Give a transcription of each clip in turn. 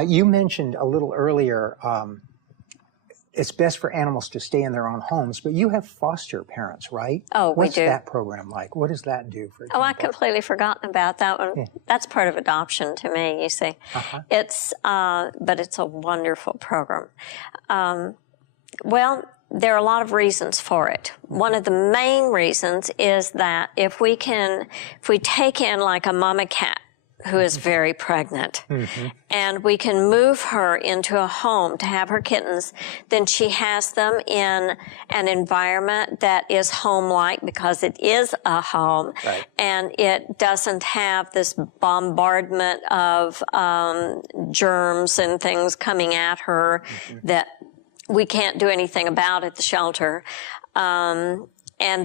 You mentioned a little earlier it's best for animals to stay in their own homes, but you have foster parents, right? Oh, we do. What's that program like? What does that do, for example? Oh, I completely forgotten about that one. Yeah. That's part of adoption to me, you see. It's, but it's a wonderful program. Well, there are a lot of reasons for it. One of the main reasons is that if we take in like a mama cat who is very pregnant, and we can move her into a home to have her kittens, then she has them in an environment that is home-like because it is a home, and it doesn't have this bombardment of germs and things coming at her that we can't do anything about at the shelter. And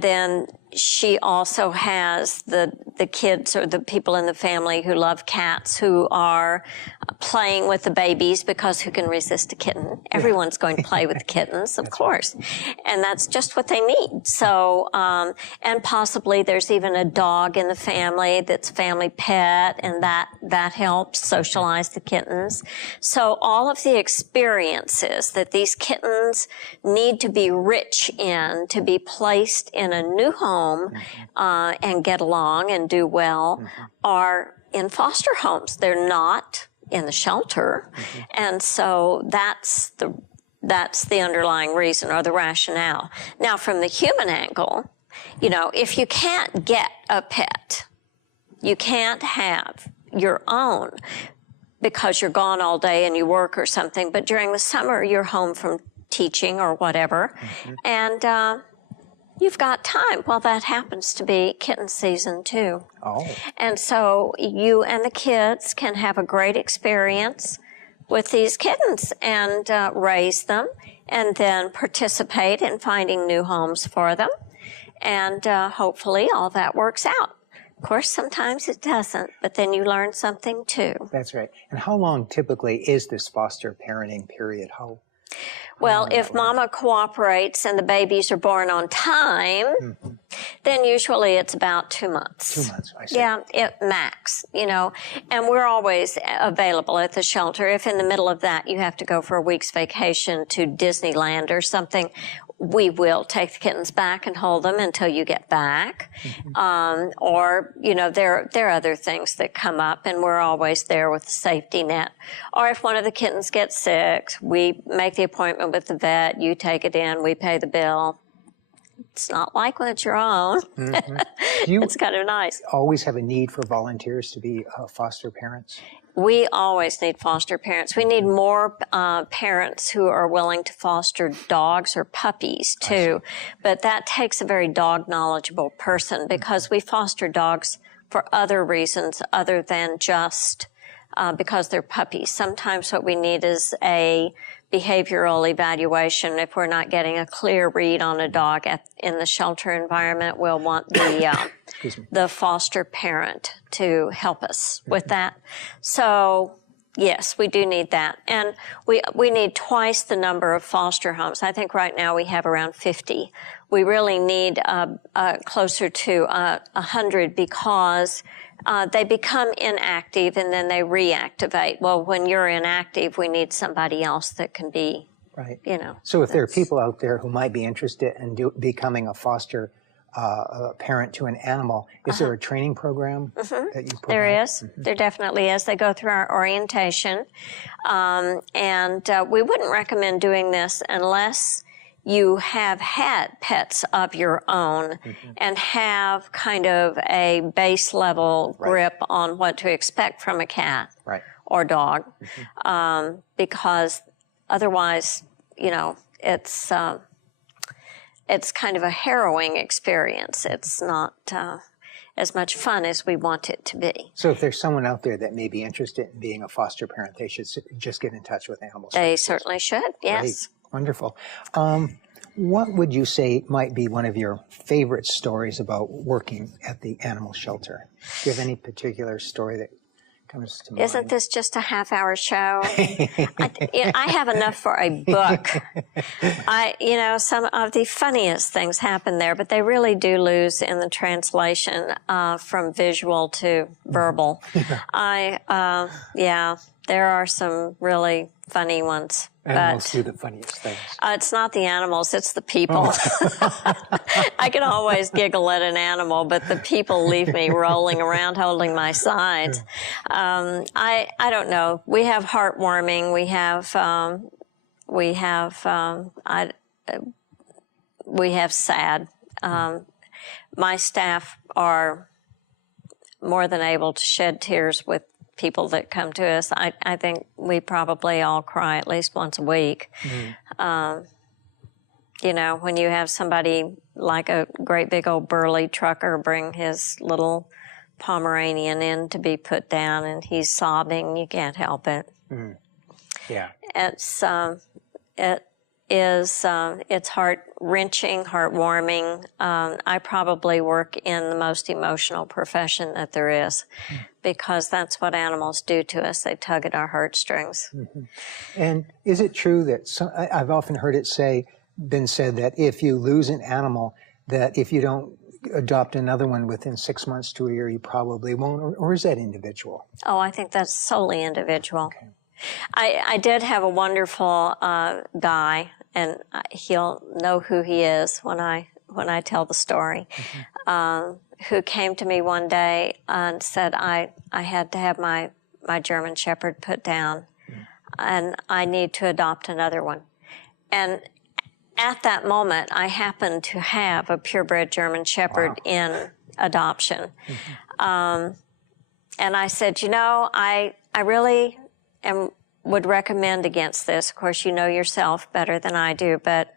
then she also has the kids or the people in the family who love cats who are playing with the babies, because who can resist a kitten? Everyone's going to play with the kittens, of course. And that's just what they need. So, and possibly there's even a dog in the family that's family pet, and that helps socialize the kittens. So all of the experiences that these kittens need to be rich in to be placed in a new home and get along and do well are in foster homes. They're not in the shelter. And so that's the underlying reason or the rationale. Now, from the human angle, you know, if you can't get a pet, you can't have your own because you're gone all day and you work or something, but during the summer you're home from teaching or whatever, and you've got time. Well, that happens to be kitten season too. Oh. And so you and the kids can have a great experience with these kittens and raise them, and then participate in finding new homes for them. And hopefully all that works out. Of course, sometimes it doesn't, but then you learn something too. That's right. And how long typically is this foster parenting period? Well, if mama cooperates and the babies are born on time, then usually it's about 2 months. 2 months, I see. Yeah, max, you know. And we're always available at the shelter. If in the middle of that you have to go for a week's vacation to Disneyland or something, we will take the kittens back and hold them until you get back. Or, you know, there are other things that come up, and we're always there with the safety net. Or if one of the kittens gets sick, we make the appointment with the vet, you take it in, we pay the bill. It's not like when it's your own. It's kind of nice. Always have a need for volunteers to be foster parents? We always need foster parents. We need more parents who are willing to foster dogs or puppies too. But that takes a very dog knowledgeable person, because we foster dogs for other reasons other than just because they're puppies. Sometimes what we need is a behavioral evaluation. If we're not getting a clear read on a dog in the shelter environment, we'll want the foster parent to help us with that. So yes, we do need that. And we need twice the number of foster homes. I think right now we have around 50. We really need closer to 100, because they become inactive and then they reactivate. Well, when you're inactive, we need somebody else that can be, you know. So if there are people out there who might be interested in becoming a foster parent to an animal, is there a training program that you provide? There is. There definitely is. They go through our orientation. And we wouldn't recommend doing this unless you have had pets of your own and have kind of a base level grip on what to expect from a cat or dog, because otherwise, you know, it's kind of a harrowing experience. It's not as much fun as we want it to be. So if there's someone out there that may be interested in being a foster parent, they should just get in touch with Animal Services. They certainly should, yes. Great. Wonderful. What would you say might be one of your favorite stories about working at the animal shelter? Do you have any particular story that comes to mind? Isn't this just a half-hour show? I have enough for a book. You know, some of the funniest things happen there, but they really do lose in the translation from visual to verbal. Yeah. There are some really funny ones. Animals do the funniest things. It's not the animals, it's the people. I can always giggle at an animal, but the people leave me rolling around holding my sides. I don't know. We have heartwarming. We have sad. My staff are more than able to shed tears with people that come to us. I think we probably all cry at least once a week. You know, when you have somebody like a great big old burly trucker bring his little Pomeranian in to be put down and he's sobbing, you can't help it. Yeah. It's heart-wrenching, heartwarming. I probably work in the most emotional profession that there is because that's what animals do to us. They tug at our heartstrings. And is it true that I've often heard it been said that if you lose an animal, that if you don't adopt another one within 6 months to a year, you probably won't, or is that individual? Oh, I think that's solely individual. Okay. I did have a wonderful guy, and he'll know who he is when I tell the story, who came to me one day and said, I had to have my German Shepherd put down, and I need to adopt another one. And at that moment, I happened to have a purebred German Shepherd in adoption. And I said, you know, I really would recommend against this. Of course, you know yourself better than I do, but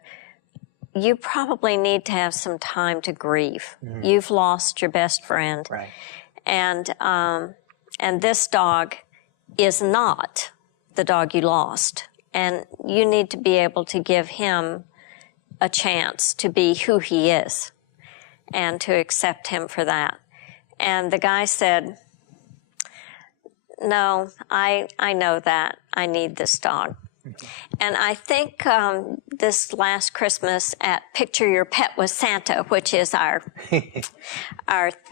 you probably need to have some time to grieve. You've lost your best friend. Right. And this dog is not the dog you lost. And you need to be able to give him a chance to be who he is and to accept him for that. And the guy said, no, I know that. I need this dog. And I think this last Christmas at Picture Your Pet with Santa, which is our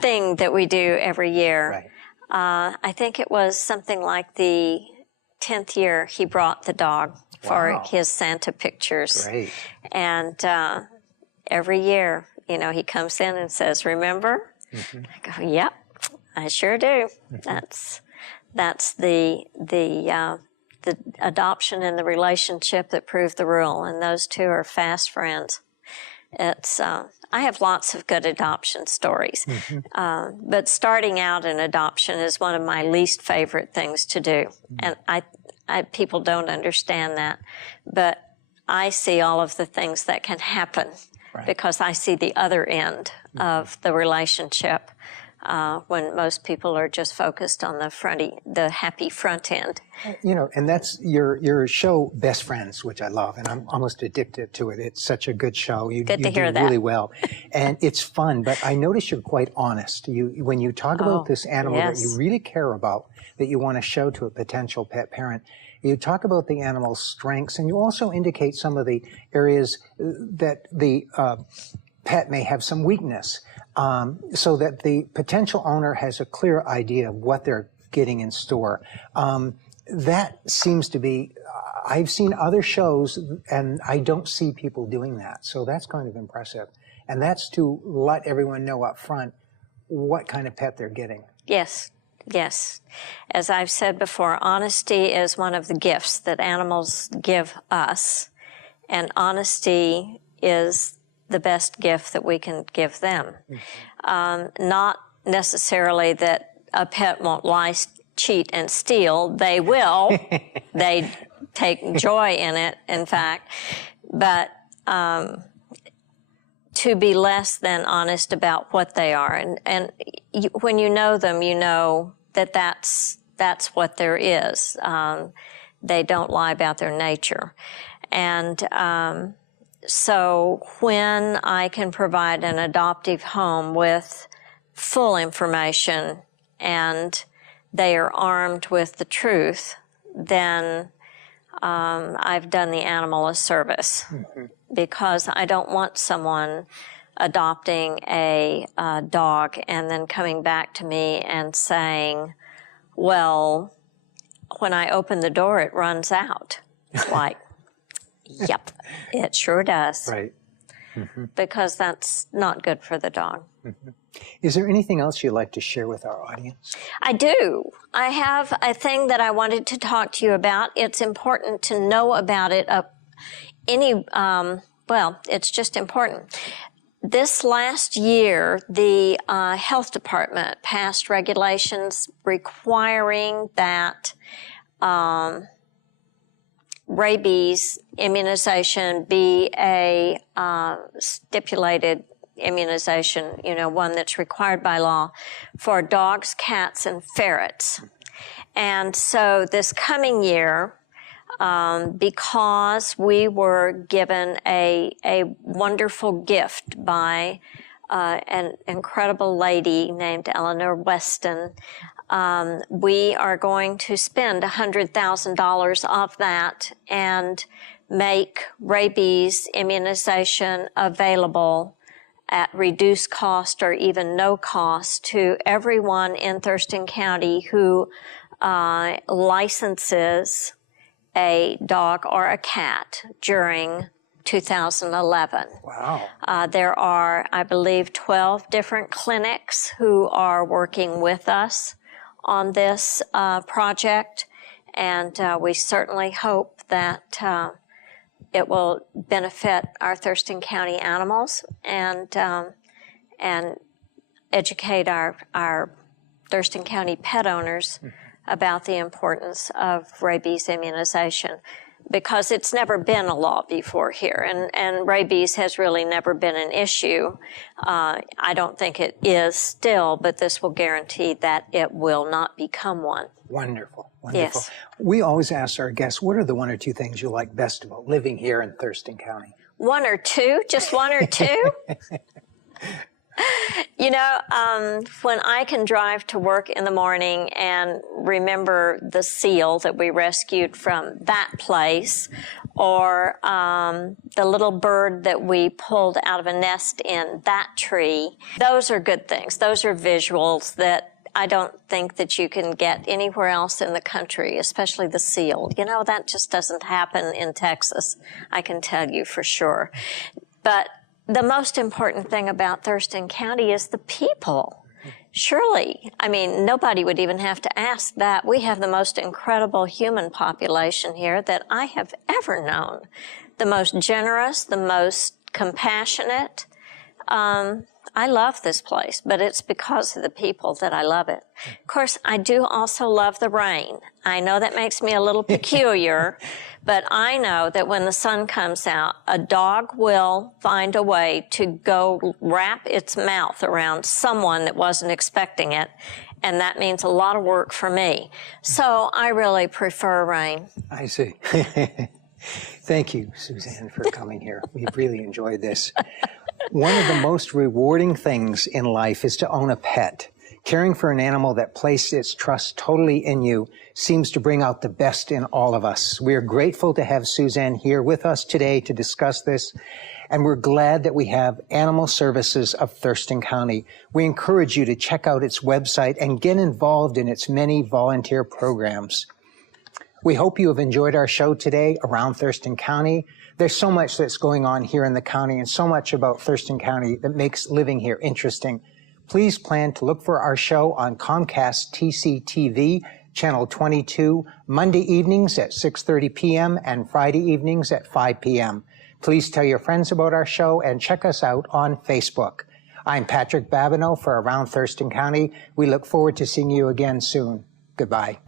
thing that we do every year, right. I think it was something like the 10th year he brought the dog for his Santa pictures. Great. And every year, you know, he comes in and says, remember? I go, yep, I sure do. That's the adoption and the relationship that prove the rule, and those two are fast friends. I have lots of good adoption stories, but starting out in adoption is one of my least favorite things to do, and people don't understand that, but I see all of the things that can happen because I see the other end of the relationship. When most people are just focused on the happy front end. You know, and that's your show, Best Friends, which I love, and I'm almost addicted to it. It's such a good show. You do really well, and it's fun. But I notice you're quite honest. When you talk about this animal that you really care about, that you want to show to a potential pet parent, you talk about the animal's strengths, and you also indicate some of the areas that the pet may have some weakness. So that the potential owner has a clear idea of what they're getting in store. That seems to be, I've seen other shows and I don't see people doing that. So that's kind of impressive. And that's to let everyone know up front what kind of pet they're getting. Yes. Yes. As I've said before, honesty is one of the gifts that animals give us. And honesty is the best gift that we can give them. Not necessarily that a pet won't lie, cheat, and steal. They will. They take joy in it, in fact. But to be less than honest about what they are. And when you know them, you know that that's what there is. They don't lie about their nature. And so when I can provide an adoptive home with full information and they are armed with the truth, then I've done the animal a service. Because I don't want someone adopting a dog and then coming back to me and saying, well, when I open the door, it runs out. It's like, yep, it sure does. Right. Because that's not good for the dog. Is there anything else you'd like to share with our audience? I do. I have a thing that I wanted to talk to you about. It's important to know about it. It's just important. This last year, the health department passed regulations requiring that rabies immunization be a stipulated immunization, one that's required by law for dogs, cats, and ferrets. And so this coming year, because we were given a wonderful gift by an incredible lady named Eleanor Weston, we are going to spend $100,000 of that and make rabies immunization available at reduced cost or even no cost to everyone in Thurston County who licenses a dog or a cat during 2011. Wow. There are, I believe, 12 different clinics who are working with us on this project, and we certainly hope that it will benefit our Thurston County animals and educate our Thurston County pet owners about the importance of rabies immunization, because it's never been a law before here, and rabies has really never been an issue. I don't think it is still, but this will guarantee that it will not become one. Wonderful, wonderful. Yes. We always ask our guests, what are the one or two things you like best about living here in Thurston County? One or two? Just one or two? When I can drive to work in the morning and remember the seal that we rescued from that place, or the little bird that we pulled out of a nest in that tree, those are good things. Those are visuals that I don't think that you can get anywhere else in the country, especially the seal. That just doesn't happen in Texas, I can tell you for sure. But the most important thing about Thurston County is the people. Surely, nobody would even have to ask that. We have the most incredible human population here that I have ever known. The most generous, the most compassionate. I love this place, but it's because of the people that I love it. Of course, I do also love the rain. I know that makes me a little peculiar, but I know that when the sun comes out, a dog will find a way to go wrap its mouth around someone that wasn't expecting it, and that means a lot of work for me. So I really prefer rain. I see. Thank you, Suzanne, for coming here. We've really enjoyed this. One of the most rewarding things in life is to own a pet. Caring for an animal that placed its trust totally in you seems to bring out the best in all of us. We are grateful to have Suzanne here with us today to discuss this, and we're glad that we have Animal Services of Thurston County. We encourage you to check out its website and get involved in its many volunteer programs. We hope you have enjoyed our show today around Thurston County. There's so much that's going on here in the county and so much about Thurston County that makes living here interesting. Please plan to look for our show on Comcast TCTV, Channel 22, Monday evenings at 6:30 p.m. and Friday evenings at 5 p.m. Please tell your friends about our show and check us out on Facebook. I'm Patrick Babineau for Around Thurston County. We look forward to seeing you again soon. Goodbye.